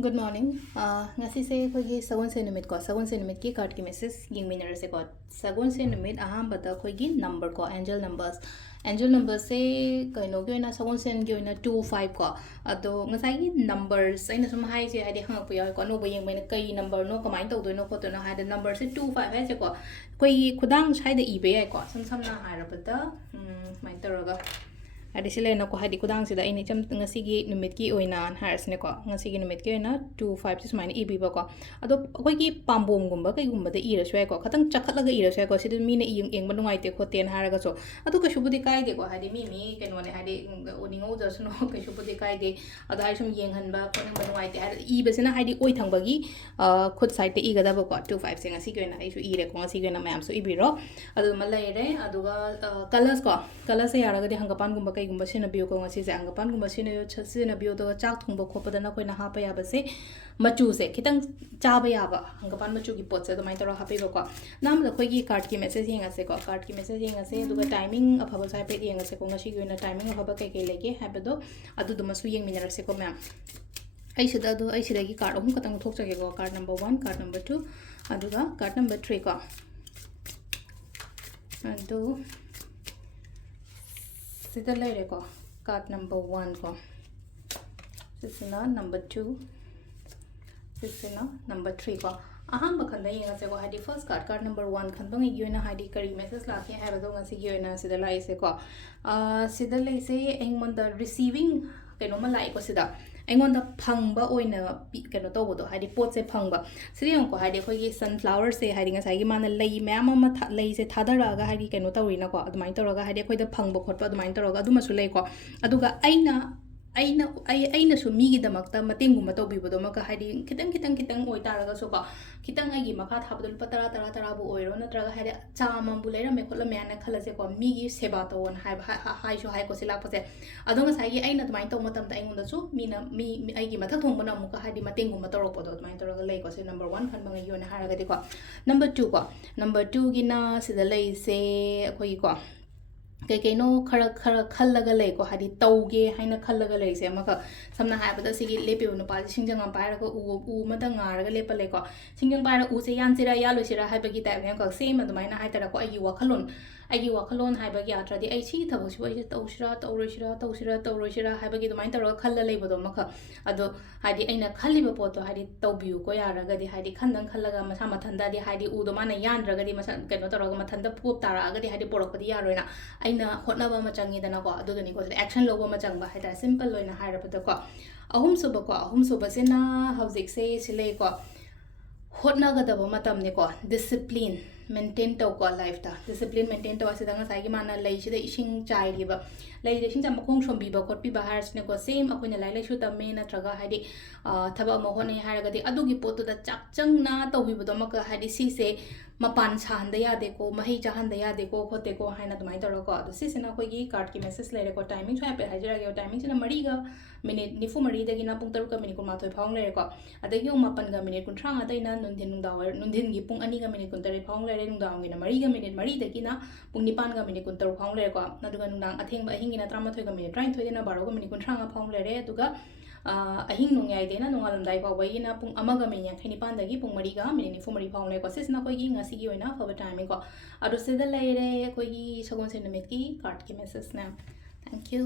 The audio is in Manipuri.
Good morning. Ngasi se khoi sagun se numit ko sagun se numit ki card ki message ging minar se ko sagun se numit aham bata khoi gi number ko angel numbers se kaino gi na sagun sen gi na 25 ko ado ngasai gi numbers aina sum hai se hadi hang pu ya ko no bo yeng mai na kai number no kamai tau do no ko to no ha the number se 25 hai se ko khoi khudang sai de ibe ai ko sam na ha ra bata mai taraga adi sila na ko hadi kudang sida ini cham ngasigi numit ki oina hars ne ko ngasigi numit ki oina 25 sis main ibi ba ko ado koi ki pambom gumba kai gumba de ira swai ko khatang chakhat laga ira swai ko sida mi ne ing eng banungai te ko ten haraga so ado ka shubudi kai de ko hadi mi ke no ne hadi uningo ja suno ka shubudi kai de ado hai sum yeng han ba ko nang banungai te hadi iba sina hadi oi thang ba gi khut side te iga da ba ko 25 se ngasi ki oina ai su ire ko ngasi ki oina mayam su ibi ro ado malai re ado ga colors se yaraga de hangapan gumba kai gumba sina biyo ko ngasi se angapan gumba sina yo sina biyo to chak thungba khopada na koina hapa ya ba se machu se kitang chaba ya ba angapan machu gi pot se to mai taro happy ba ko nam da khoi gi card ki message hinga se ko card ki message hinga se duga timing afaba sai pe hinga se ko ngasi gi na timing afaba kai kai lege happy do adu duma su yeng minar se ko ma'am ai sida gi card ohum katang thok chage ko card number 1 card number 2 aduga card number 3 ko adu sida laire ko card number 1 ko sisina number 2 sisina number 3 ko aham bakhan la yenga se ko hadi first card number 1 khan bang gi na hadi kari message la ke ha ba do ngasi gi na sida lai se ko sida lai se engmon the receiving keno ma lai ko sida aingonda phangba oina keno to bodo hadi pot se phangba siriyong ko hadi khoi gi sunflower se hadi nga sai gi mana lei ma'am ma lei se thadara ga hadi keno tawrina ko adumai tawraga hadi khoi da phangba khotpa adumai tawraga aduma su lei ko aduga aina su migi damakta matinguma tawbibodo maka hadi kitang oi taraga so ko kitang agi makha thabdul patara tara bu oiro natraga hadi chama bu leira me khotla me na khala se ko migi seba to on hai so hai ko sila pose adonga sai gi aina tumai taw matam ta aingonda su mi aigi matha thong bana muka hadi matinguma tawropodo tumai tawraga lei ko se number 1 khan bangai yona haraga de ko number 2 gi na sida lei se khoi ko kay no khara khallaga lei ko hadi tauge haina khallaga lei se amaka samna haibada sigi lepiu no pa singjang am paira ko u mata ngaraga lepa lei ko singjang paira u se yan sira ya lo sira haibagi ta ne ko same adumaina haitara ko agi wakhalon haibagi atradi ai si thabo si ai tausira haibagi adumaina taro khalla leibodo maka ado hadi aina khalliba poto hadi taubiu ko yaraga di hadi khandang khallaga masa mathanda di hadi u do mana yandraga di masa keno taro mathanda pup taraga di hadi porokpadi yaroina aina hotnaba ma changi dana ko adu dani ko action loba ma changba haita simple loina hairapata ko ahum suba sina hauzik se silei ko hotnagadaba matam ne ko discipline maintain to ko life ta discipline maintain to asida nga sai gi mana lei sida ising chai riba lei de sing jam khong sombi ba khotpi ba hars ne ko same akoina lai shu ta me na traga hadi thaba mo hone haraga di adugi potu da chak chang na to bi bodo maka hadi si se mapan chanda ya de ko mahi chahan da ya de ko khote ko haina dumai taro ko adu si sina ko gi card ki message le ko timing chha pe hajira ge timing sina mari ga minute nifu mari da gi na pung taru ka minute ko ma thoi phang le ko adagi mapan ga minute kun thang adai na nundin gi pung ani ga minute kun tari phang le re nungdang gi na mari ga minute mari da gi na pung nipan ga minute kun taru phang le ko na duga nungdang atheng ba hingi na trama thoi ga minute train thoi na baro ga minute kun thang phang le re duga ahing nungyai de na nungalam dai pa wai na pung amaga me yang khani pan dagi pung mari ga minute nifu mari phang le ko sisna ko gi ngasi gi oina for timing ko adu se da lai re ko gi sagon se numit ki card ki message na thank you